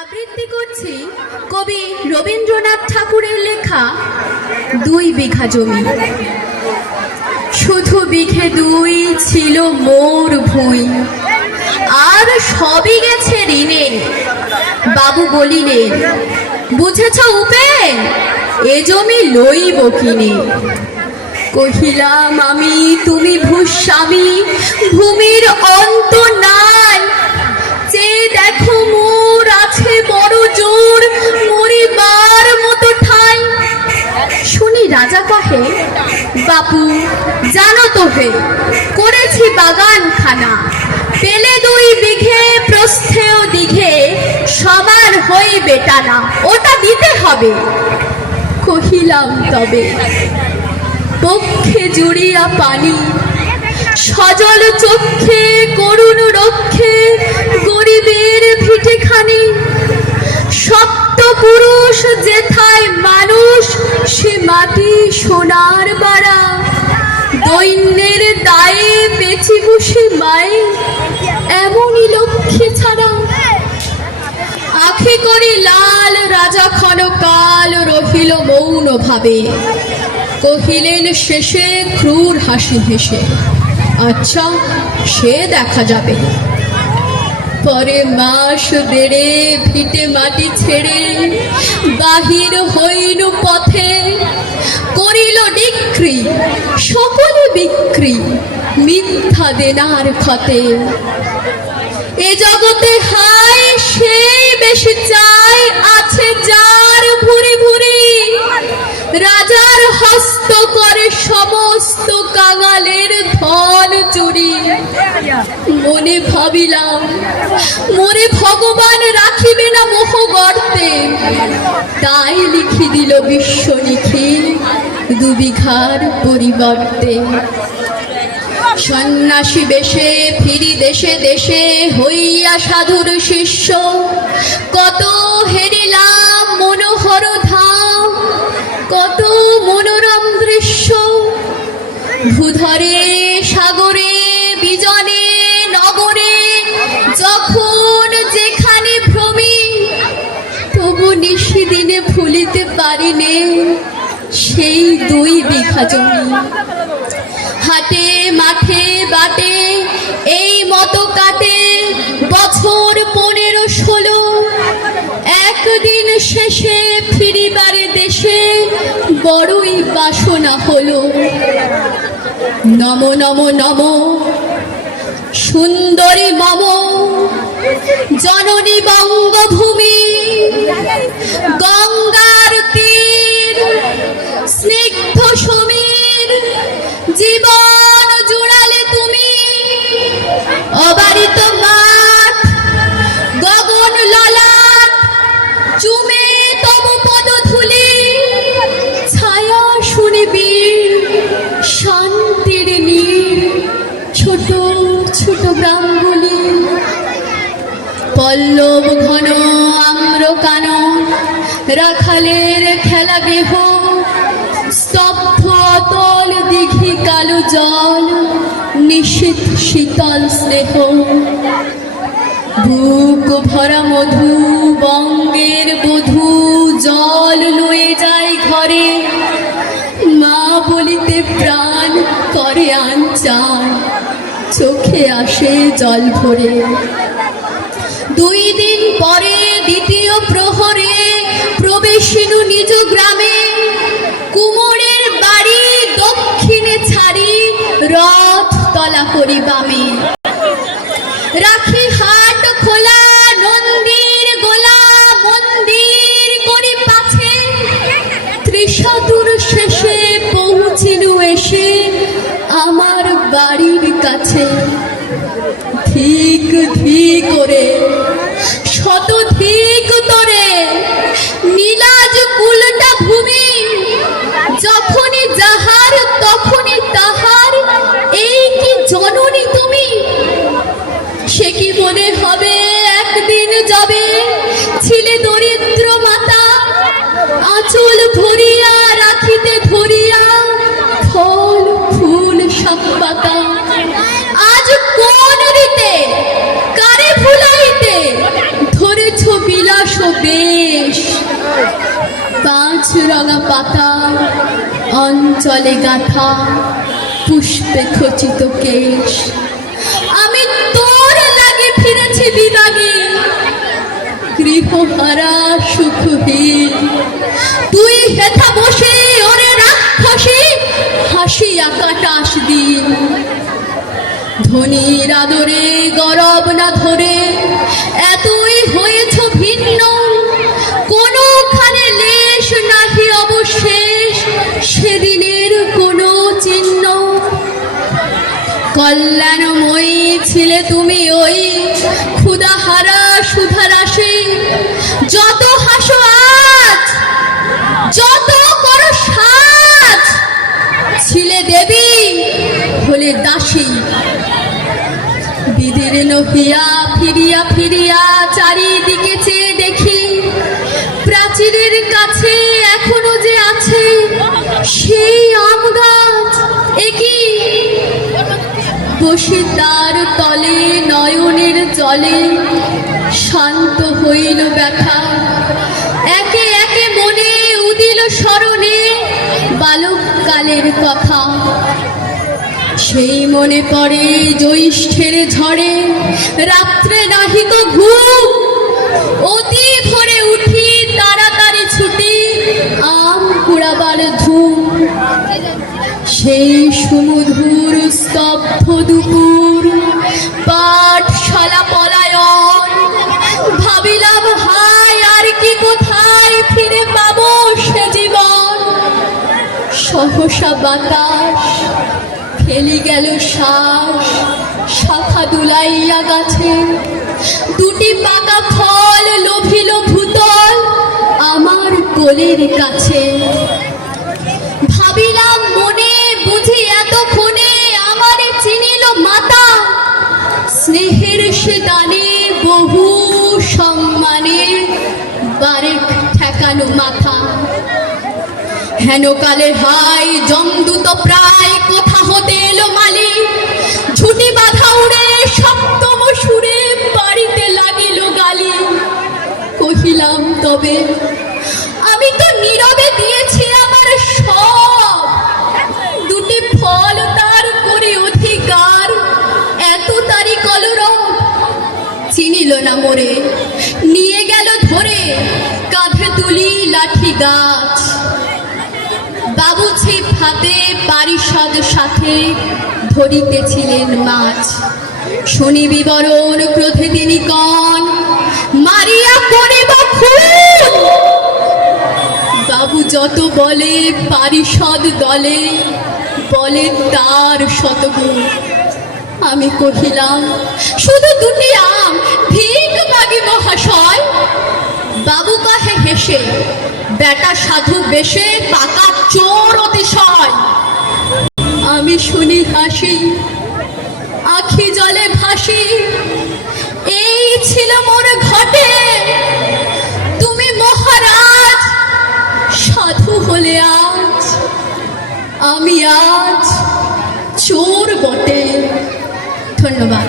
আবৃত্তি করছি কবি রবীন্দ্রনাথ ঠাকুরের লেখা 2 বিঘা জমি। শুধু বিঘে 2 ছিল মোর ভুঁই, আর সবই গেছে ঋণে। বাবু বলিলেন, বুঝেছ উপেন, এ জমি লইব কিনে। কহিলাম আমি, তুমি ভূস্বামী, ভূমির অন্ত নাই। যে দেখো মোর আছে বড় জোর, মরিবার মতো ঠাই। শুনি রাজা কহে, বাপু জানো তো হে, করেছি বাগান খানা। পেলে 2 বিঘে প্রস্থেও দিঘে, সবার হইবে টানা, ওটা দিতে হবে। কহিলাম তবে পক্ষে জুড়িয়া পানি, সজল চক্ষে করুণ রক্ষে, গরিবের ভিটেখানি। সপ্ত পুরুষ যেথায় মানুষ, সে মাটি সোনার বাড়া। দৈন্যের দায়ে বেঁচে বসে মায়ে, এমনই লক্ষ্মী ছাড়া। আখি করি লাল, রাজা ক্ষণকাল রহিল মৌন ভাবে। কহিলেন শেষে ক্রূর হাসি হেসে, আচ্ছা সে দেখা যাবে। পরে মাস বেড়ে ভিটে মাটি ছেড়ে, বাহির হইনু পথে। করিল ডিক্রি সকলে বিক্রি, মিথ্যা দেনার ক্ষতে। এ জগতে হায় সেই বেশি চাই, আছে যার ভুরি ভুরি। রাজার হস্ত করে সমস্ত কাঙালের ধন চুরি। মনে ভাবিলাম, মোরে ভগবান রাখিবে না মোহ গর্তে। তাই লিখি দিল বিশ্ব লিখি 2 বিঘার পরিবর্তে। সন্ন্যাসী বেশে ফিরি দেশে দেশে, হইয়া সাধুর শিষ্য। কত হেরিলাম মনোহর ধাম, কত মনোরম দৃশ্য। ভূধরে সাগরে বিজনে নগরে, যখন যেখানে ভ্রমি। তবু নিশিদিনে ভুলিতে পারিনে সেই 2 বিঘা জমি। হাটে মাঠে বাটে এই মতো কাটে বছর 15-16। একদিন শেষে ফিরিবারে দেশে, বড়ই বাসনা হলো। নম নম নম সুন্দরী মম, জননী বঙ্গভূমি। গঙ্গার তীর স্নিগ্ধ সমীর, জীবন জুড়ালে তুমি। অবারিত মাঠ, গগন ললাট, চুমে তবু পদধূলি। ছায়া শুনিবি শান্তির নীড়, ছোট ছোট গ্রামগুলি। পল্লব ঘন আম্র কানন, রাখালের খেলা গেহ। স্তব্ধ অতল দিঘি কালো জল, নিশীথ শীতল স্নেহ। বুক ভরা মধু বঙ্গের বধূ, জল লয়ে যায় ঘরে। মা বলিতে প্রাণ করে আনচান, চোখে আসে জল ভরে। 2 দিন পরে দ্বিতীয় প্রহরে, প্রবেশিনু নিজ গ্রামে। কুমোরের বাড়ি দক্ষিণে ছাড়ি, রথ তলা করি বামে। রাখি হাট খোলা, নন্দীর গোলা, মন্দির করি পাছে। ত্রিশাতুর শেষে পৌঁছিনু এসে আমার বাড়ির কাছে। ঠিক ঠিক করে শত ঠিক তোরে, নীলাজ কুলটা ভূমি। যখনই যাহার তখনই তাহার, এই কি জননী তুমি। সে কি মনে হবে একদিন যাবে, ছিলে দরিদ্র মাতা। আঁচল ভরিয়া রাখিতে ধরিয়া, ফল ফুল শাক পাতা। আজ কোন রীতে কারে ভুলাইতে বেশ, পাঁচ রঙা পাতা অঞ্চলে গাথা, পুষ্পে খচিত কেশ। আমি তোর লাগে ফিরেছি বিরাগে, গৃহহারা সুখহীন। তুই হেথা বসে ওরে রাক্ষসী, হাসিয়া কাটাস দিন। ধনীর আদরে গরব না ধরে এতই হয়েছ ভিন্ন, কোনখানে লেশ নাহি অবশেষ সেদিনের কোনো চিহ্ন। কল্যাণময়ী ছিলে তুমি ওই ক্ষুধাহারা সুধারাশি, যত হাসো আজ যত করো সাজ, ছিলে দেবী হলে দাসী। বিধির নহিয়া ফিরিয়া ফিরিয়া চারিদিকে চেয়ে দেখি, প্রাচীরের কাছে এখনো যে আছে সেই আম গাছ। একই বসে তার তলে নয়নের জলে শান্ত হইল ব্যথা। একে একে মনে উদিল স্মরণে বালককালের কথা। সেই মনে পড়ে জ্যৈষ্ঠের ঝড়ে রাত্রে নাহিক ঘুম, অতি ভোরে উঠি তাড়াতাড়ি ছুটি আম কুড়াবার ধুম। সেই সুমধুর স্তব্ধ দুপুর পাঠশালা পলায়ন, ভাবিলাম হায় আর কি কোথায় ফিরে পাবো সে জীবন। সহসা বাতাস ফেলি গেল শ্বাস, শাখা দুলাইয়া গাছে দুটি পাকা ফল লোভিল ভূতল আমার কোলের কাছে। ভাবিলাম মনে বুঝি এতক্ষণে আমারে চিনিল মাতা, স্নেহের সে দানে বহু সম্মানে বারেক ঠেকানো মাথা। হেন কালে হাই জমদূত প্রায় কোথা হতে এলো মালি, ছুটি বাধা উড়ে সপ্তম সুরে বাড়িতে লাগিল গালি। কহিলাম তবে আমি তো নীরবে দিয়েছি আমার সব, দুটি ফল তার করে অধিকার, এত তারি কলরব। চিনিল না মোরে, নিয়ে গেল ধরে কাঁধে তুলি লাঠি গাছ। বাবু ছিপ হাতে পারিষদ সাথে ধরিতেছিলেন মাছ। শুনি বিবরণ ক্রোধে তিনি কন, মারিয়া করিব খুন। বাবু যত বলে পারিষদ দলে বলে তার শতগুণ। আমি কহিলাম শুধু দুটি আম ভিক মাগি মহাশয়। বাবু কহে হেসে, বেটা সাধু বেশে পাকা চোর অতিশয়। আমি শুনি হাসি, আখি জলে ভাসি। এই ছিল মোর ঘটে, তুমি মহারাজ সাধু হলে আজ। আমি আজ চোর বটে। ধন্যবাদ।